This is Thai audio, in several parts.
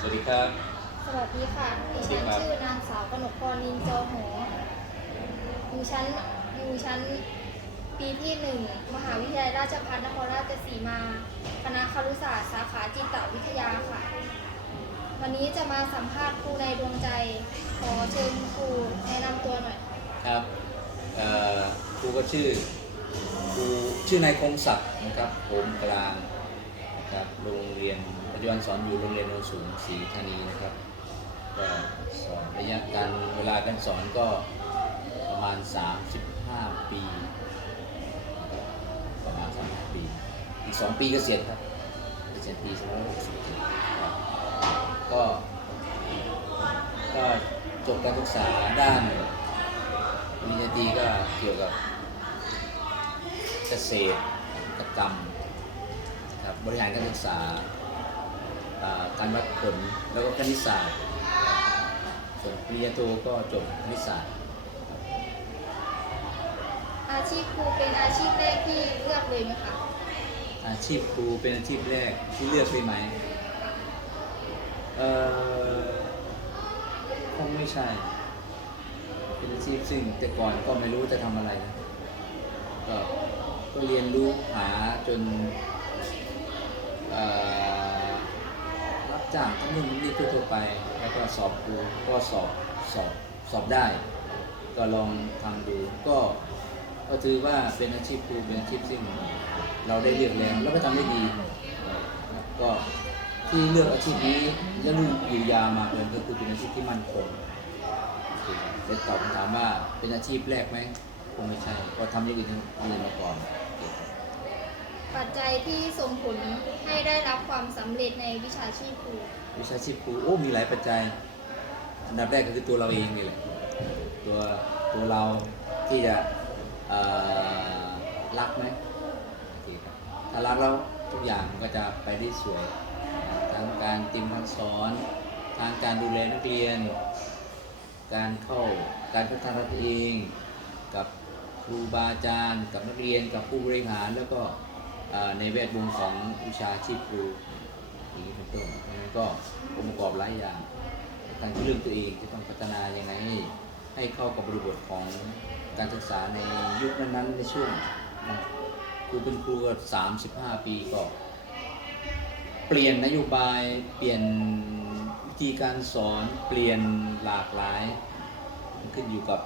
สวัสดีครับ สวัสดีค่ะดิฉันสวัสดีครับชื่อนางสาวกนกพรนินจอหออยู่ชั้นอยู่ชั้นปีที่หนึ่งมหาวิทยาลัยราชภัฏนครราชสีมา คณะครุศาสตร์สาขาจิตวิทยาค่ะ วันนี้จะมาสัมภาษณ์ครูในดวงใจ ขอเชิญครูแนะนำตัวหน่อย ครับเอ่อครูก็ชื่อครูชื่อนายคงศักดิ์นะครับโหมกลางนะครับโรงเรียนปั จจุบันสอนอยู่โรงเรียนโนนสูงศรีธานีนะครับ ก็สอนระยะการเวลาการสอนก็ประมาณ 35 ปีประมาณ35ปี อีก 2 ปีเกษียณครับเกษียณปี2567ครับก็ก็จบการศึกษาด้านปริญญาตรีก็เกี่ยวกับเกษตรกรรมนะครับบริหารการศึกษา การวัดผลแล้วก็คณิตศาสตร์ ส่วนปริญญาโทก็จบคณิตศาสตร์ อาชีพครูเป็นอาชีพแรกที่เลือกเลยไหมคะอาชีพครูเป็นอาชีพแรกที่เลือกได้ไหมเอ่อคงไม่ใช่ เป็นอาชีพซึ่งแต่ก่อนก็ไม่รู้จะทำอะไรนะก็ก็เรียนรู้หาจนเอ่อรับ จ้างทำนู่นทำนี่ทั่วไป แล้วก็สอบครูก็สอบสอบสอบได้ ก็ลองทำดูก็ก็ถือว่าเป็นอาชีพครูเป็นอาชีพซึ่งเราได้เลือกแล้วแล้วก็ทำได้ดีก็ที่เลือกอาชีพนี้และลูกอยู่ยาวมาเลยก็คือเป็นอาชีพที่มั่นคงแต่ตอบคำถามว่าเป็นอาชีพแรกไหมคงไม่ใช่ก็ทำอย่างอื่นอื่นมาก่อน ปัจจัยที่ส่งผลให้ได้รับความสำเร็จในวิชาชีพครูวิชาชีพครูโอ้มีหลายปัจจัย อันดับแรกก็คือตัวเราเองนี่แหละตัวตัวเราที่จะรักไหมโอเคครับถ้ารักแล้วทุกอย่างมันก็จะไปได้สวยทั้งการติมการสอนทางการดูแลนักเรียน การเข้าการพัฒนาตัวเอง กับครูบาอาจารย์ กับนักเรียนกับผู้บริหารแล้วก็ ในแวดวงของวิชาชีพครูอย่างนี้เป็นต้นเพราะฉะนั้นก็องค์ประกอบหลายอย่างการที่เลือกตัวเองจะต้องพัฒนายังไงให้ให้เข้ากับบริบทของการศึกษาในยุคนั้นๆในช่วงครูเป็นครูก็35ปีก็เปลี่ยนนโยบายเปลี่ยนวิธีการสอนเปลี่ยนหลากหลาย ขึ้นอยู่กับ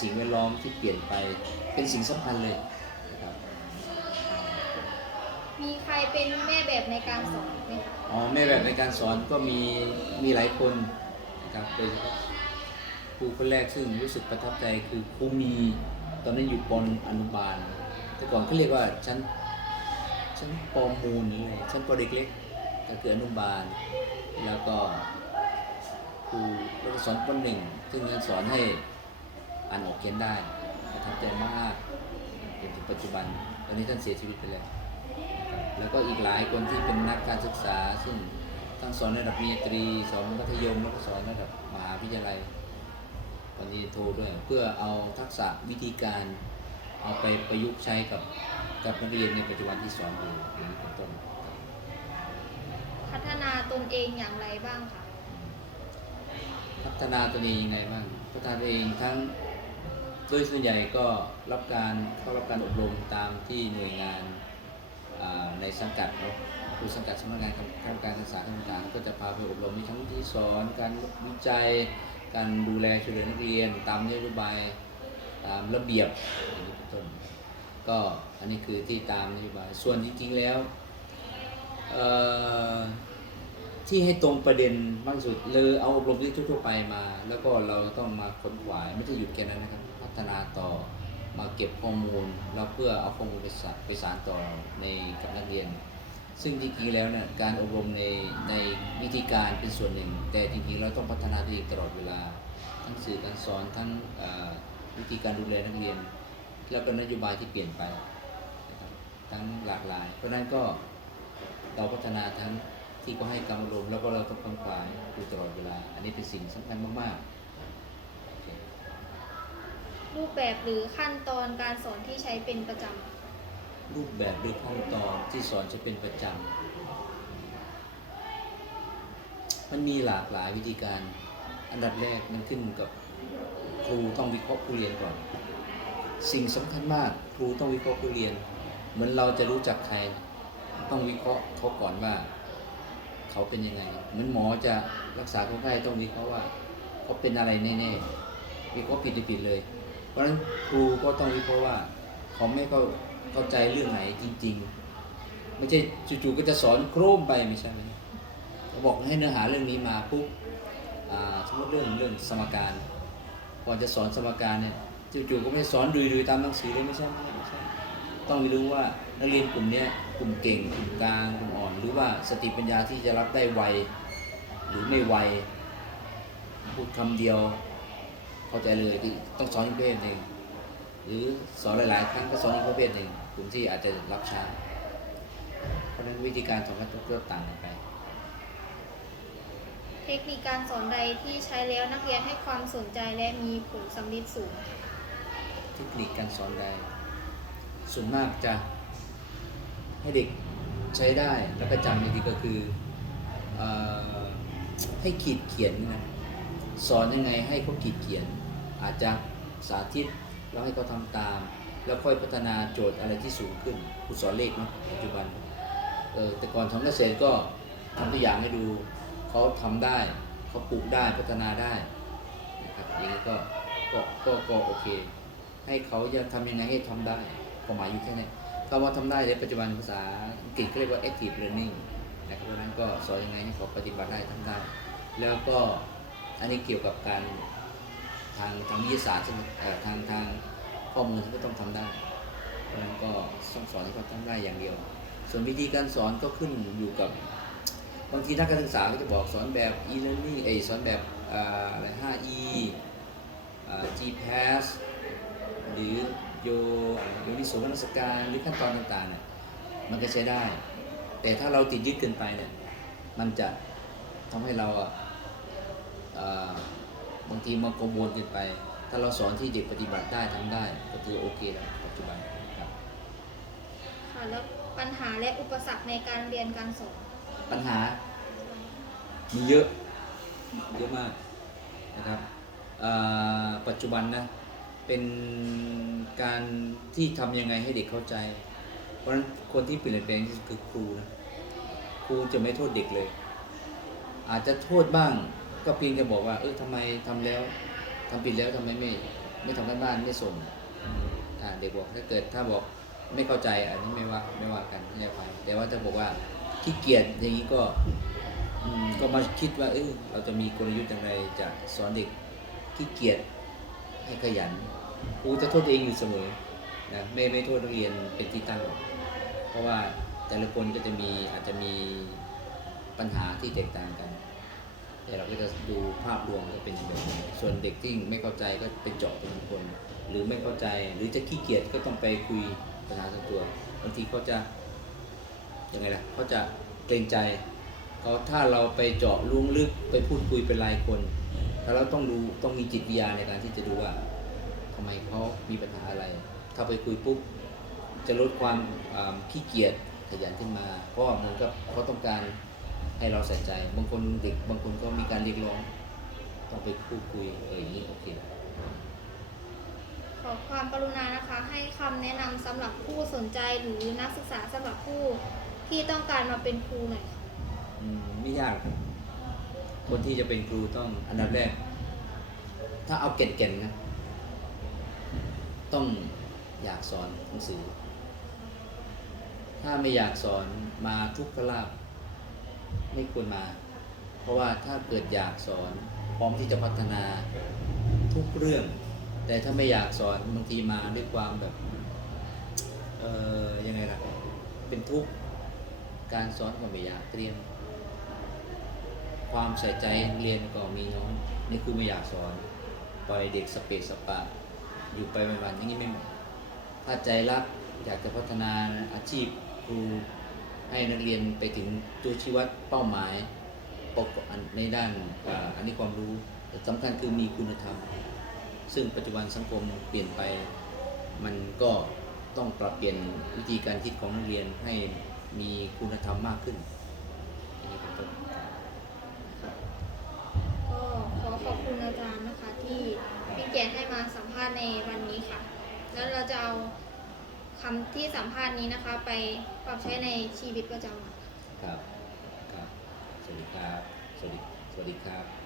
สิ่งแวดล้อมที่เปลี่ยนไปเป็นสิ่งสำคัญเลยนะครับ มีใครเป็นแม่แบบในการสอนไหมคะอ๋อแม่แบบในการสอนก็มีมีหลายคนนะครับโดยเฉพาะครูคนแรกซึ่งรู้สึกประทับใจคือครูมีตอนนั้นอยู่ปอนอนุบาล แต่ก่อนเขาเรียกว่าชั้นชั้นปอมูลหรืออะไรชั้นปเด็กเล็กก็คืออนุบาล แล้วก็ครูแล้วก็สอนปหนึ่งซึ่งยังสอนให้อ่านออกเขียนได้ประทับใจมากจนถึงปัจจุบันตอนนี้ท่านเสียชีวิตไปแล้ว แล้วก็อีกหลายคนที่เป็นนักการศึกษา ซึ่งทั้งสอนระดับปริญญาตรี สอนมัธยมแล้วก็สอนระดับมหาวิทยาลัยตอนนี้โทด้วยเพื่อเอาทักษะวิธีการเอาไปประยุกต์ใช้กับกับนักเรียนในปัจจุบันที่สอนอยู่อย่างนี้เป็นต้น พัฒนาตนเองอย่างไรบ้างคะพัฒนาตัวเองยังไงบ้างพัฒนาตัวเองทั้งโดยส่วนใหญ่ก็รับการเข้ารับการอบรมตามที่หน่วยงานอ่า ในสังกัดเนาะคือสังกัดสำนักงานคณะกรรมการศึกษาต่างๆก็จะพาไปอบรมในทั้งวิธีสอน การวิจัย การดูแลช่วยเหลือนักเรียน ตามนโยบายตามระเบียบอย่างนี้เป็นต้นก็อันนี้คือที่ตามนโยบายส่วนจริงๆแล้วที่ให้ตรงประเด็นมากสุดเลยเอาอบรมที่ทั่วๆไปมา แล้วก็เราต้องมาค้นขวายไม่ใช่หยุดแค่นั้นนะครับ พัฒนาต่อ มาเก็บข้อมูลแล้วเพื่อเอาข้อมูลไปสานไปสานต่อในกับนักเรียน ซึ่งจริงๆแล้วเนี่ยการอบรมในในวิธีการเป็นส่วนหนึ่ง แต่จริงๆเราต้องพัฒนาตัวเองตลอดเวลา ทั้งสื่อการสอนทั้งวิธีการดูแลนักเรียน แล้วก็นโยบายที่เปลี่ยนไปทั้งหลากหลาย เพราะฉะนั้นก็เราพัฒนาทั้งที่ก็ให้การอบรมแล้วก็เราต้องค้นคว้าอยู่ตลอดเวลา อันนี้เป็นสิ่งสำคัญมากๆ รูปแบบหรือขั้นตอนการสอนที่ใช้เป็นประจรูปแบบหรือขั้นตอนที่สอนจะเป็นประจำ มันมีหลากหลายวิธีการ อันดับแรกมันขึ้นกับครูต้องวิเคราะห์ผู้เรียนก่อน สิ่งสำคัญมากครูต้องวิเคราะห์ผู้เรียน เหมือนเราจะรู้จักใคร ต้องวิเคราะห์เขาก่อนว่า เขาเป็นยังไง เหมือนหมอจะรักษาคนไข้ต้องวิเคราะห์ว่า เขาเป็นอะไรแน่ๆวิเคราะห์ผิดหรือผิดเลย เพราะฉะนั้นครูก็ต้องวิเคราะห์ว่าเขาไม่เข้าเข้าใจเรื่องไหนจริง ๆ ไม่ใช่จู่ๆก็จะสอนโครมไปไม่ใช่ไหมเขาบอกให้เนื้อหาเรื่องนี้มาปุ๊บสมมติเรื่องเรื่องสมการก่อนจะสอนสมการเนี่ยจู่ๆก็ไม่สอนดุยๆตามหนังสือเลยไม่ใช่ไม่ใช่ไม่ใช่ต้องรู้ว่านักเรียนกลุ่มนี้กลุ่มเก่งกลุ่มกลางกลุ่มอ่อน หรือว่าสติปัญญาที่จะรับได้ไวหรือไม่ไวพูดคำเดียว เข้าใจเลยคือต้องสอนอีกประเภทหนึ่งหรือสอนหลาย ๆ ครั้งก็สอนอีกประเภทหนึ่งกลุ่มที่อาจจะรับช้าเพราะฉะนั้นวิธีการสอนก็จะต่างกันไป เทคนิคการสอนใดที่ใช้แล้วนักเรียนให้ความสนใจและมีผลสำลิดสูง เทคนิคการสอนใด ส่วนมากจะให้เด็กใช้ได้แล้วก็จำดีๆก็คือเออให้ขีดเขียนนะสอนยังไงให้เขาขีดเขียน อาจจะสาธิตแล้วให้เขาทำตาม แล้วค่อยพัฒนาโจทย์อะไรที่สูงขึ้นครูสอนเลขเนาะปัจจุบันเออแต่ก่อนทำเกษตรก็ทำตัวอย่างให้ดูเขาทำได้เขาปลูกได้พัฒนาได้นะครับอย่างนี้ก็ก็ก็ก็โอเค ให้เขาจะทำยังไงให้ทำได้ความหมายอยู่แค่นี้คำว่าทำได้ในปัจจุบันภาษาอังกฤษเขาเรียกว่า active learning นะครับเพราะนั้นก็สอนยังไงให้เขาปฏิบัติได้ทำได้ แล้วก็อันนี้เกี่ยวกับการ ทางทางวิทยาศาสตร์ใช่ไหมเอ่ทางทางข้อมูลที่เขาต้องทำได้เพราะนั้นก็ต้องสอนให้เขาทำได้อย่างเดียว ส่วนวิธีการสอนก็ขึ้นอยู่กับบางทีนักการศึกษาก็จะบอกสอนแบบ e-learning เอสอนแบบอ่าอะไร 5e อ่า GPass หรือโยโยนิโสมนสการหรือขั้นตอนต่างๆน่ยมันก็ใช้ได้ แต่ถ้าเราติดยึดเกินไปเนี่ยมันจะทำให้เราอะอ่า บางทีมันกังวลเกินไป ถ้าเราสอนที่เด็กปฏิบัติได้ทำได้ ก็คือโอเคแล้วปัจจุบันครับค่ะแล้วปัญหาและอุปสรรคในการเรียนการสอนปัญหา มีเยอะเยอะมากนะครับอ่าปัจจุบันนะเป็นการที่ทำยังไงให้เด็กเข้าใจ เพราะฉะนั้นคนที่เปลี่ยนแปลงที่สุดคือครูนะครูจะไม่โทษเด็กเลย อาจจะโทษบ้าง ก็เพียงจะบอกว่า เออทำไมทำแล้วทำผิดแล้วทำไมไม่ ไม่ทำกันบ้านไม่ส่งอ่าเด็กบอกถ้าเกิดถ้าบอกไม่เข้าใจอันนี้ไม่ว่าไม่ว่ากันไม่ได้ไปแต่ว่าถ้าบอกว่าขี้เกียจอย่างนี้ก็ก็มาคิดว่าเออเราจะมีกลยุทธ์อย่างไรจะสอนเด็กขี้เกียจให้ขยันครูจะโทษตัวเองอยู่เสมอนะไม่ไม่โทษนักเรียนเป็นที่ตั้งหรอกเพราะว่าแต่ละคนก็จะมีอาจจะมีปัญหาที่แตกต่างกัน แต่เราก็จะดูภาพรวมก็เป็นแบบนี้ส่วนเด็กที่ไม่เข้าใจก็ไปเจาะเป็นคน หรือไม่เข้าใจหรือจะขี้เกียจก็ต้องไปคุยปัญหาส่วนตัวบางทีเขาจะยังไงล่ะเขาจะเกรงใจเขาถ้าเราไปเจาะลุ่งลึกไปพูดคุยเป็นรายคนถ้าเราต้องดูต้องมีจิตวิทยาในการที่จะดูว่าทำไมเขามีปัญหาอะไร ถ้าไปคุยปุ๊บจะลดความขี้เกียจขยันขึ้นมา เพราะเหมือนกับเขาต้องการ ให้เราใส่ใจบางคนเด็กบางคนก็มีการเรียกร้องต้องไปพูดคุยเอออย่างนี้โอเคขอความกรุณานะคะ ให้คำแนะนำสำหรับผู้สนใจหรือนักศึกษาสำหรับผู้ที่ต้องการมาเป็นครูหน่อยค่ะอืมไม่ยากครับคนที่จะเป็นครูต้องอันดับแรก ถ้าเอาเก่งๆนะ ต้องอยากสอนหนังสือ ถ้าไม่อยากสอนมาทุกขลาบ ไม่ควรมา เพราะว่าถ้าเกิดอยากสอนพร้อมที่จะพัฒนาทุกเรื่อง แต่ถ้าไม่อยากสอนบางทีมาด้วยความแบบเอ่อยังไงล่ะเป็นทุกข์การสอนก็ไม่อยากเตรียม ความใส่ใจเรียนก็มีน้อยนี่คือไม่อยากสอนปล่อยเด็กสเปซสปะ อยู่ไปวันๆอย่างนี้ไม่เหมาะถ้าใจรักอยากจะพัฒนาอาชีพครู ให้นักเรียนไปถึงตัวชี้วัดเป้าหมายปกในด้านอันนี้ความรู้สำคัญคือมีคุณธรรม ซึ่งปัจจุบันสังคมเปลี่ยนไปมันก็ต้องปรับเปลี่ยนวิธีการคิดของนักเรียนให้มีคุณธรรมมากขึ้นก็ขอขอบคุณอาจารย์นะคะที่พี่เกียรให้มาสัมภาษณ์ในวันนี้ค่ะ แล้วเราจะเอา คำที่สัมภาษณ์นี้นะคะ ไปปรับใช้ในชีวิตประจำวันครับ ครับ สวัสดีครับ สวัสดี สวัสดีครับ